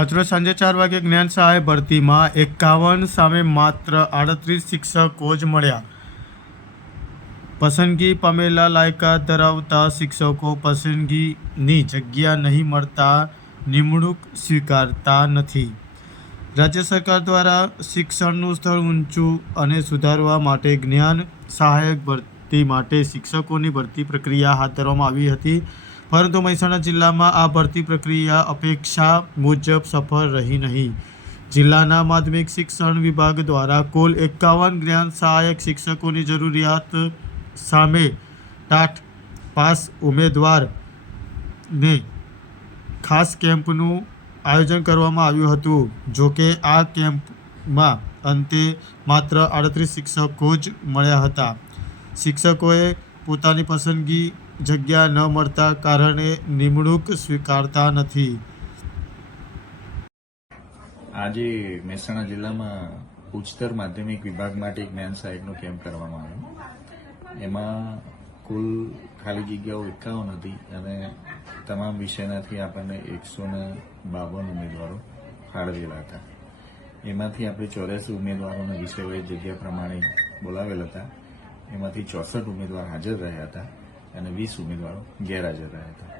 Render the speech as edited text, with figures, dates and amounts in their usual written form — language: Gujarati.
આજરોજ સાંજે 4 વાગે જ્ઞાન સહાય ભરતીમાં 51 સામે માત્ર 38 શિક્ષકો જ મળ્યા. પસંદગી પામેલા લાયકાત ધરાવતા શિક્ષકો પસંદગીની જગ્યા નહીં મળતા નિમણૂક સ્વીકારતા નથી. રાજ્ય સરકાર દ્વારા શિક્ષણનું સ્તર ઊંચું અને સુધારવા માટે જ્ઞાન સહાયક ભરતી માટે શિક્ષકોની ભરતી પ્રક્રિયા હાથ ધરવામાં આવી હતી, પરંતુ મહેસાણા જિલ્લામાં આ ભરતી પ્રક્રિયા અપેક્ષા મુજબ સફળ રહી નહીં. જિલ્લાના માધ્યમિક શિક્ષણ વિભાગ દ્વારા કુલ 51 જ્ઞાન સહાયક શિક્ષકોની જરૂરિયાત સામે ટાટ પાસ ઉમેદવારને ખાસ કેમ્પનું આયોજન કરવામાં આવ્યું હતું. જોકે આ કેમ્પમાં અંતે માત્ર 38 શિક્ષકો જ મળ્યા હતા. શિક્ષકોએ પોતાની પસંદગી જગ્યા ન મળતા કારણે નિમણૂક સ્વીકારતા નથી. આજે મહેસાણા જિલ્લામાં ઉચ્ચતર માધ્યમિક વિભાગ માટે જ્ઞાન સહાયકનો કેમ્પ કરવામાં આવ્યો. એમાં કુલ ખાલી જગ્યાઓ 51 હતી અને તમામ વિષયનાથી આપણને 152 ઉમેદવારો ફાળવેલા હતા. એમાંથી આપણે 84 ઉમેદવારોને વિષયવાઇઝ જગ્યા પ્રમાણે બોલાવેલ હતા. એમાંથી 64 ઉમેદવાર હાજર રહ્યા હતા અને 20 ઉમેદવારો ગેરહાજર રહ્યા હતા.